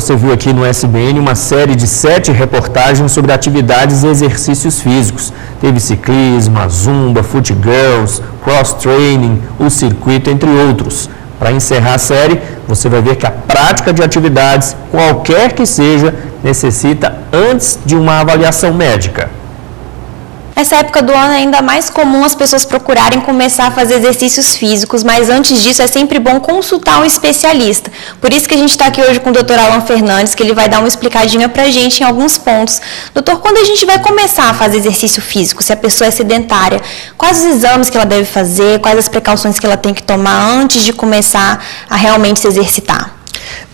você viu aqui no SBN uma série de 7 reportagens sobre atividades e exercícios físicos. Teve ciclismo, a zumba, foot girls, cross-training, o circuito, entre outros. Para encerrar a série, você vai ver que a prática de atividades, qualquer que seja, necessita antes de uma avaliação médica. Nessa época do ano é ainda mais comum as pessoas procurarem começar a fazer exercícios físicos, mas antes disso é sempre bom consultar um especialista. Por isso que a gente está aqui hoje com o Dr. Alan Fernandes, que ele vai dar uma explicadinha pra gente em alguns pontos. Doutor, quando a gente vai começar a fazer exercício físico, se a pessoa é sedentária, quais os exames que ela deve fazer, quais as precauções que ela tem que tomar antes de começar a realmente se exercitar?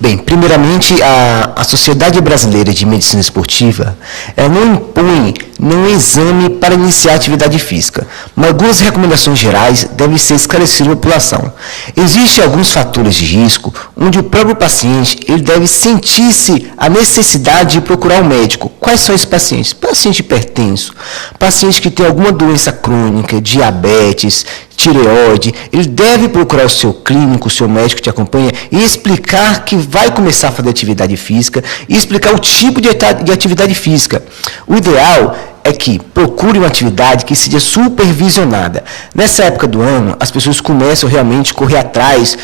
Bem, primeiramente, a Sociedade Brasileira de Medicina Esportiva não impõe nenhum exame para iniciar a atividade física, mas algumas recomendações gerais devem ser esclarecidas à população. Existem alguns fatores de risco onde o próprio paciente ele deve sentir-se a necessidade de procurar um médico. Quais são esses pacientes? Paciente hipertenso, paciente que tem alguma doença crônica, diabetes, tireoide, ele deve procurar o seu clínico, o seu médico que te acompanha e explicar que vai começar a fazer atividade física e explicar o tipo de atividade física. O ideal é que procure uma atividade que seja supervisionada. Nessa época do ano, as pessoas começam realmente a correr atrás,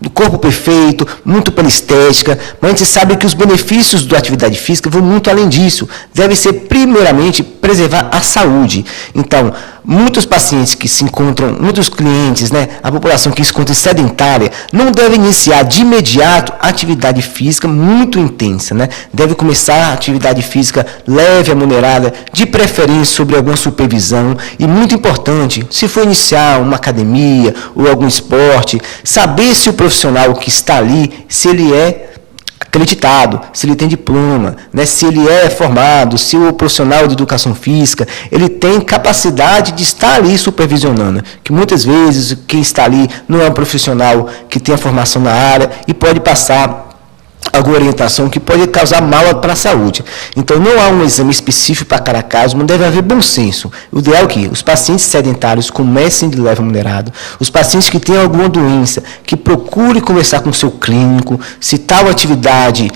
do corpo perfeito, muito pela estética, mas a gente sabe que os benefícios da atividade física vão muito além disso. Deve ser, primeiramente, preservar a saúde. Então, muitos pacientes que se encontram, muitos clientes, a população que se encontra sedentária, não deve iniciar de imediato a atividade física muito intensa. Deve começar a atividade física leve, moderada, de preferência sobre alguma supervisão. E muito importante, se for iniciar uma academia ou algum esporte, saber se o profissional que está ali, se ele é acreditado, se ele tem diploma, se ele é formado, se o profissional de educação física, ele tem capacidade de estar ali supervisionando, que muitas vezes quem está ali não é um profissional que tem a formação na área e pode passar alguma orientação que pode causar mal para a saúde. Então, não há um exame específico para cada caso, mas deve haver bom senso. O ideal é que os pacientes sedentários comecem de leve a moderado, os pacientes que têm alguma doença, que procure conversar com o seu clínico, se tal atividade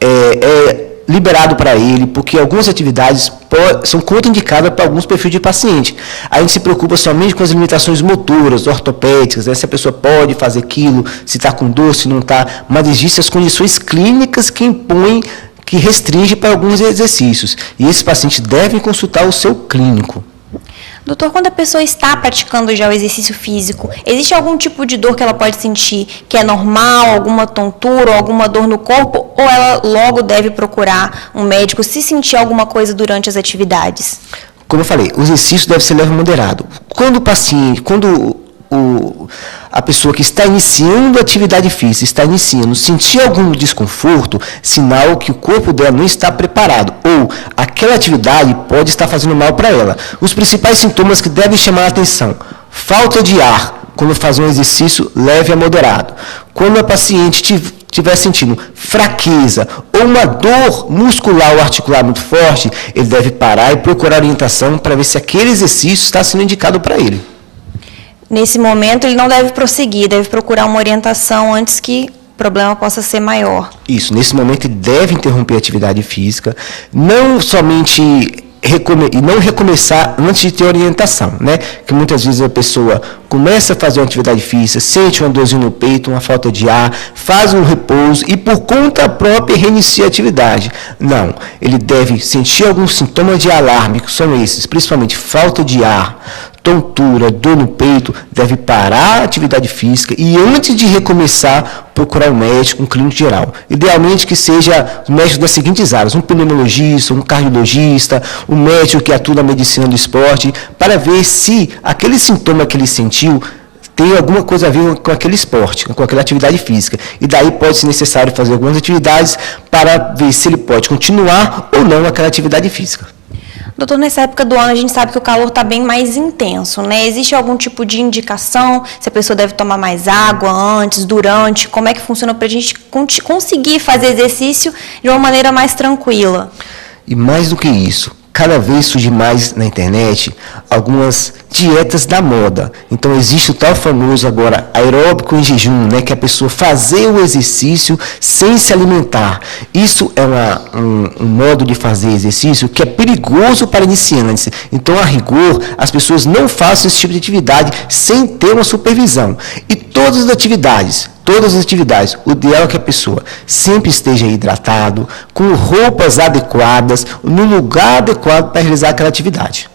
é liberado para ele, porque algumas atividades são contraindicadas para alguns perfis de paciente. A gente se preocupa somente com as limitações motoras, ortopédicas, se a pessoa pode fazer aquilo, se está com dor, se não está, mas existem as condições clínicas que impõem, que restringem para alguns exercícios. E esses pacientes devem consultar o seu clínico. Doutor, quando a pessoa está praticando já o exercício físico, existe algum tipo de dor que ela pode sentir que é normal, alguma tontura ou alguma dor no corpo, ou ela logo deve procurar um médico se sentir alguma coisa durante as atividades? Como eu falei, o exercício deve ser leve e moderado. Quando o paciente, a pessoa que está iniciando a atividade física, sentir algum desconforto, sinal que o corpo dela não está preparado, ou aquela atividade pode estar fazendo mal para ela. Os principais sintomas que devem chamar a atenção: falta de ar, quando faz um exercício leve a moderado. Quando a paciente estiver sentindo fraqueza ou uma dor muscular ou articular muito forte, ele deve parar e procurar orientação para ver se aquele exercício está sendo indicado para ele. Nesse momento, ele não deve prosseguir, deve procurar uma orientação antes que o problema possa ser maior. Isso, nesse momento ele deve interromper a atividade física, não somente não recomeçar antes de ter orientação, Que muitas vezes a pessoa começa a fazer uma atividade física, sente uma dorzinha no peito, uma falta de ar, faz um repouso e por conta própria reinicia a atividade. Não, ele deve sentir alguns sintomas de alarme, que são esses, principalmente falta de ar, tontura, dor no peito, deve parar a atividade física e antes de recomeçar, procurar um médico, um clínico geral. Idealmente que seja um médico das seguintes áreas: um pneumologista, um cardiologista, um médico que atua na medicina do esporte, para ver se aquele sintoma que ele sentiu tem alguma coisa a ver com aquele esporte, com aquela atividade física. E daí pode ser necessário fazer algumas atividades para ver se ele pode continuar ou não aquela atividade física. Doutor, nessa época do ano a gente sabe que o calor está bem mais intenso, Existe algum tipo de indicação se a pessoa deve tomar mais água antes, durante? Como é que funciona para a gente conseguir fazer exercício de uma maneira mais tranquila? E mais do que isso, cada vez surge mais na internet algumas dietas da moda. Então existe o tal famoso agora aeróbico em jejum, né, que a pessoa fazer o exercício sem se alimentar. Isso é um modo de fazer exercício que é perigoso para iniciantes. Então, a rigor, as pessoas não façam esse tipo de atividade sem ter uma supervisão. E todas as atividades, o ideal é que a pessoa sempre esteja hidratado, com roupas adequadas, no lugar adequado para realizar aquela atividade.